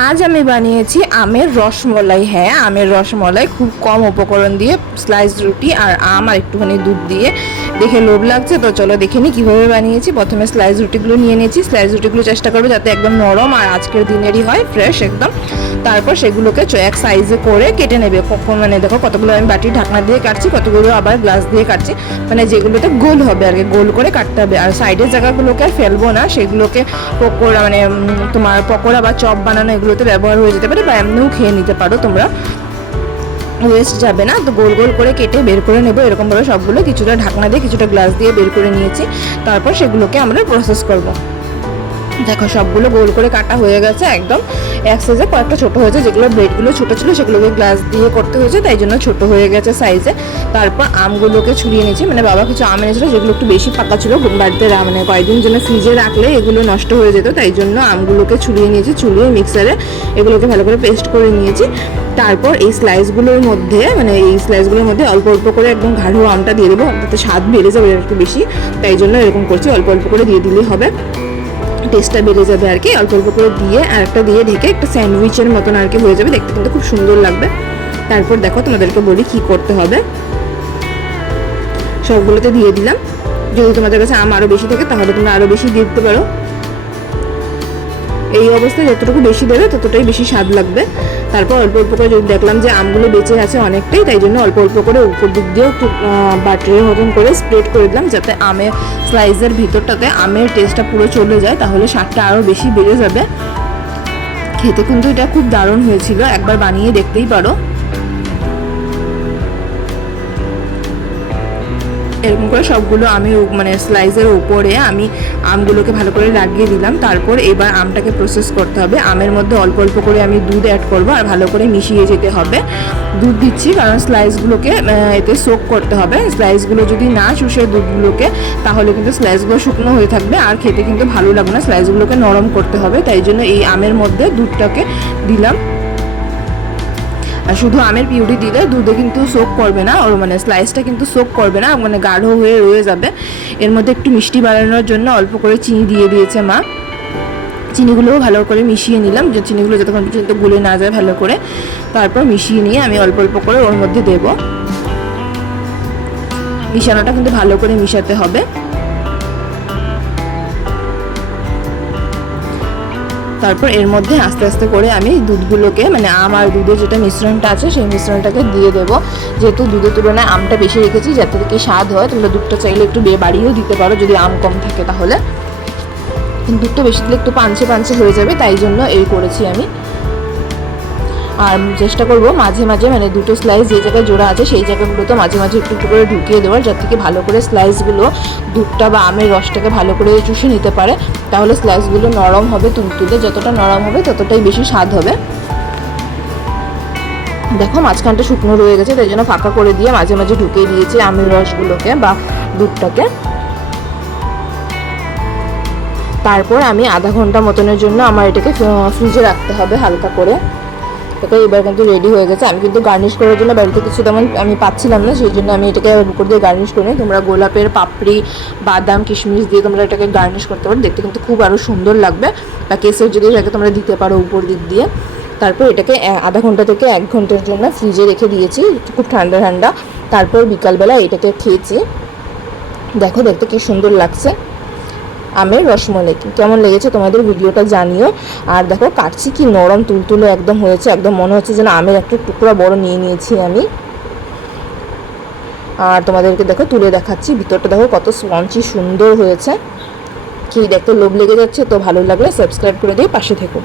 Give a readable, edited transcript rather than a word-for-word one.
আজ আমি বানিয়েছি আমের রসমলাই। হ্যাঁ, আমের রসমলাই খুব কম উপকরণ দিয়ে, স্লাইস রুটি আর আম আর একটুখানি দুধ দিয়ে। দেখে লোভ লাগছে তো চলো দেখে নিই কীভাবে বানিয়েছি। প্রথমে স্লাইস রুটিগুলো নিয়ে নিয়েছি। স্লাইস রুটিগুলো চেষ্টা করবে যাতে একদম নরম আর আজকের দিনেরই হয়, ফ্রেশ একদম। তারপর সেগুলোকে এক সাইজে করে কেটে নেবে। মানে দেখো কতগুলো আমি বাটির ঢাকনা দিয়ে কাটছি, কতগুলো আবার গ্লাস দিয়ে কাটছি, মানে যেগুলোতে গোল হবে আর কি, গোল করে কাটতে হবে। আর সাইডের জায়গাগুলোকে আর ফেলবো না, সেগুলোকে পকোড়া মানে তোমার পকোড়া বা চপ বানানো এগুলোতে ব্যবহার হয়ে যেতে পারে, বা এমনিও খেয়ে নিতে পারো তোমরা, ওয়েস্ট যাবে না। তো গোল গোল করে কেটে বের করে নেবো এরকমভাবে সবগুলো, কিছুটা ঢাকনা দিয়ে কিছুটা গ্লাস দিয়ে বের করে নিয়েছি। তারপর সেগুলোকে আমরা প্রসেস করব। দেখো সবগুলো গোল করে কাটা হয়ে গেছে, একদম এক সাইজে। কয়েকটা ছোটো হয়েছে, যেগুলো ব্রেডগুলো ছোটো ছিল সেগুলোকে গ্লাস দিয়ে করতে হয়েছে, তাই জন্য ছোটো হয়ে গেছে সাইজে। তারপর আমগুলোকে ছুরিয়ে নিয়েছি, মানে বাবা কিছু আম এনেছিলো যেগুলো একটু বেশি পাকা ছিল, বাড়িতে মানে কয়েকদিন জন্য ফ্রিজে রাখলে এগুলো নষ্ট হয়ে যেত, তাই জন্য আমগুলোকে ছুরিয়ে নিয়েছি, ছুরিয়ে মিক্সারে এগুলোকে ভালো করে পেস্ট করে নিয়েছি। তারপর এই স্লাইসগুলোর মধ্যে অল্প অল্প করে একদম গাঢ় আমটা দিয়ে দেবো, যাতে স্বাদ বেড়ে যাবে একটু বেশি, তাই জন্য এরকম করছি। অল্প অল্প করে দিয়ে দিলেই হবে, টেস্টটা বেড়ে যাবে আর কি। অল্প অল্প করে দিয়ে আর একটা দিয়ে ঢেকে একটা স্যান্ডউইচের মতন আর কি হয়ে যাবে, দেখতে কিন্তু খুব সুন্দর লাগবে। তারপর দেখো তোমাদেরকে বলি কি করতে হবে। সবগুলোতে দিয়ে দিলাম। যদি তোমাদের কাছে আম আরও বেশি থাকে তাহলে তোমরা আরও বেশি দিয়ে দিতে পারো। এই অবস্থায় যতটুকু বেশি দেবে ততটাই বেশি স্বাদ লাগবে। তারপর অল্প অল্প করে যদি দেখলাম যে আমগুলো বেঁচে আছে অনেকটাই, তাই জন্য অল্প অল্প করে উপর দিক দিয়েও একটু বাটারের মতন করে স্প্রেড করে দিলাম, যাতে আমের স্লাইসের ভিতরটাতে আমের টেস্টটা পুরো চলে যায়, তাহলে স্বাদটা আরও বেশি বেড়ে যাবে। খেতে কিন্তু এটা খুব দারুণ হয়েছিল, একবার বানিয়ে দেখতেই পারো। এরকম করে সবগুলো আমি মানে স্লাইসের উপরে আমি আমগুলোকে ভালো করে লাগিয়ে দিলাম। তারপর এবার আমটাকে প্রসেস করতে হবে। আমের মধ্যে অল্প অল্প করে আমি দুধ অ্যাড করব আর ভালো করে মিশিয়ে যেতে হবে। দুধ দিচ্ছি কারণ স্লাইসগুলোকে এতে সোক করতে হবে। স্লাইসগুলো যদি না চুষে দুধগুলোকে, তাহলে কিন্তু স্লাইসগুলো শুকনো হয়ে থাকবে আর খেতে কিন্তু ভালো লাগবে না। স্লাইসগুলোকে নরম করতে হবে, তাই জন্য এই আমের মধ্যে দুধটাকে দিলাম। আর শুধু আমের পিউরি দিলে দুধে কিন্তু সোক করবে না, ওর মানে স্লাইসটা কিন্তু সোক করবে না, মানে গাঢ় হয়ে রয়ে যাবে। এর মধ্যে একটু মিষ্টি বাড়ানোর জন্য অল্প করে চিনি দিয়ে দিয়েছে মা। চিনিগুলোও ভালো করে মিশিয়ে নিলাম, যে চিনিগুলো যতক্ষণ পর্যন্ত গলে না যায় ভালো করে। তারপর মিশিয়ে নিয়ে আমি অল্প অল্প করে ওর মধ্যে দেব। মিশানোটা কিন্তু ভালো করে মিশাতে হবে। তারপর এর মধ্যে আস্তে আস্তে করে আমি দুধগুলোকে, মানে আম আর দুধের যেটা মিশ্রণটা আছে সেই মিশ্রণটাকে দিয়ে দেবো। যেহেতু দুধের তুলনায় আমটা বেশি রেখেছি যাতে থেকে স্বাদ হয়, তোমরা দুধটা চাইলে একটু বাড়িয়েও দিতে পারো যদি আম কম থাকে তাহলে। দুধটা বেশি দিলে একটু পাঞ্চে পাঞ্চে হয়ে যাবে, তাই জন্য এই করেছি আমি। আর চেষ্টা করবো মাঝে মাঝে মানে দুটো স্লাইস যে জায়গায় জোড়া আছে সেই জায়গাগুলোতে মাঝে মাঝে একটু একটু করে ঢুকিয়ে দেওয়ার, যার থেকে ভালো করে স্লাইসগুলো দুধটা বা আমের রসটাকে ভালো করে চুষে নিতে পারে। তাহলে স্লাইসগুলো নরম হবে, তুলতুলে যতটা নরম হবে ততটাই বেশি স্বাদ হবে। দেখো মাঝখানটা শুকনো রয়ে গেছে, তাই জন্য ফাঁকা করে দিয়ে মাঝে মাঝে ঢুকিয়ে দিয়েছি আমের রসগুলোকে বা দুধটাকে। তারপর আমি আধা ঘন্টা মতনের জন্য আমার এটাকে ফ্রিজে রাখতে হবে হালকা করে। দেখো এবার কিন্তু রেডি হয়ে গেছে। আমি কিন্তু গার্নিশ করার জন্য বাড়িতে কিছু তেমন আমি পাচ্ছিলাম না, সেই জন্য আমি এটাকে উপর দিয়ে গার্নিশ করে নিই। তোমরা গোলাপের পাপড়ি, বাদাম, কিশমিশ দিয়ে তোমরা এটাকে গার্নিশ করতে পারো, দেখতে কিন্তু খুব আরও সুন্দর লাগবে। বা কেসের যদি এটাকে তোমরা দিতে পারো উপর দিক দিয়ে। তারপর এটাকে আধা ঘন্টা থেকে 1 ঘন্টার জন্য ফ্রিজে রেখে দিয়েছি, খুব ঠান্ডা ঠান্ডা। তারপর বিকালবেলা এটাকে খেয়েছি। দেখো দেখতে কি সুন্দর লাগছে আমের রসমলাই। কেমন লেগেছে তোমাদের ভিডিওটা জানিও। আর দেখো কাটছি কি নরম তুলতুলে একদম হয়েছে, একদম মনে হচ্ছে যেন আমের একটা টুকরা বড় নিয়ে নিয়েছি আমি। আর তোমাদেরকে দেখো তুলে দেখাচ্ছি, ভিতরটা দেখো কত স্পঞ্জি সুন্দর হয়েছে। কি দেখতে লোভ লেগে যাচ্ছে। তো ভালো লাগলে সাবস্ক্রাইব করে দিয়ে পাশে থেকো।